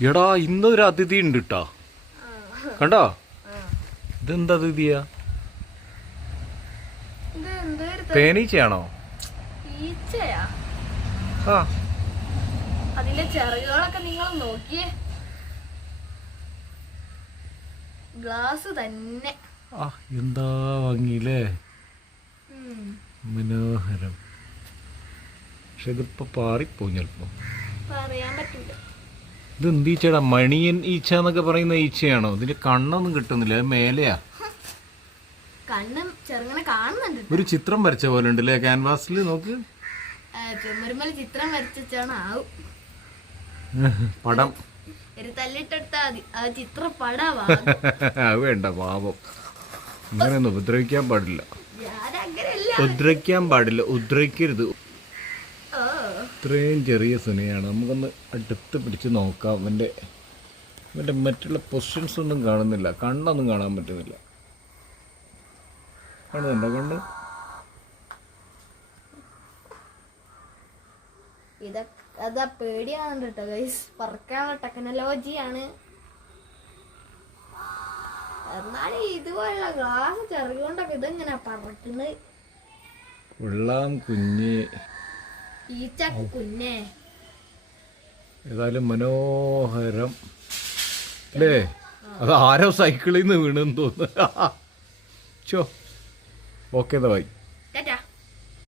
എടാ ഇന്നൊരു അതിഥി ഉണ്ട് കേട്ടാ കണ്ടോ? ഇതെന്താ അതിഥിയാ? തേനീച്ചയാണോ? ആ. അതിന്റെ ചിറകുകളൊക്കെ നിങ്ങൾ നോക്കിയേ. ഗ്ലാസ് തന്നെ. ആ എന്താ വാങ്ങിയില്ലേ മനോഹരം. പക്ഷെ ഇതിപ്പോ പാറിപ്പോയി ചിലപ്പോ. പറയാൻ പറ്റില്ല. ഇത് എന്ത് ഈച്ചടാ മണിയൻ ഈച്ച എന്നൊക്കെ പറയുന്ന ഈച്ചയാണോ? ഇതിന്റെ കണ്ണൊന്നും കിട്ടുന്നില്ല മേലെയാ. കണ്ണും ചെറുങ്ങനെ കാണുന്നുണ്ട് ഒരു ചിത്രം വരച്ച പോലെ ഉണ്ടല്ലേ ക്യാൻവാസിൽ നോക്ക് ചിത്രം വരച്ചാണ് ആവും പടം. ഒരു തല്ലിട്ടെടുത്താ മതി. ആ ചിത്രം പടാവാ. അത് വേണ്ട പാപം ഇങ്ങനെയൊന്നും ഉപദ്രവിക്കാൻ പാടില്ല. ഉപദ്രവിക്കാൻ പാടില്ല ഉദ്രവിക്കരുത് ഇത്രയും ചെറിയ സുനയാണ്. നമുക്കൊന്ന് അടുത്ത് പിടിച്ച് നോക്കാം. അവന്റെ അവന്റെ മറ്റുള്ള പൊസിഷൻസ് ഒന്നും കാണുന്നില്ല. കണ്ണൊന്നും കാണാൻ പറ്റുന്നില്ല. കാണുന്നുണ്ടോ കണ്ണ്? ഇതൊക്കെ അതാ പേടിയാവുന്നുണ്ട് കേട്ടോ ഗൈസ് പറക്കാനുള്ള ടെക്നോളജിയാണ് എന്നാലും ഇതുപോലുള്ള ഗ്ലാസ് ചെറുകൊണ്ടൊക്കെ ഇതെങ്ങനെ പറക്കുന്നത്? വെള്ളാം കുഞ്ഞ്. ഏതായാലും മനോഹരം. അല്ലേ? അത് ആരോ സൈക്കിളിൽ നിന്ന് വീണെന്ന് തോന്നുന്നു. ഓക്കെ ദാ ബൈ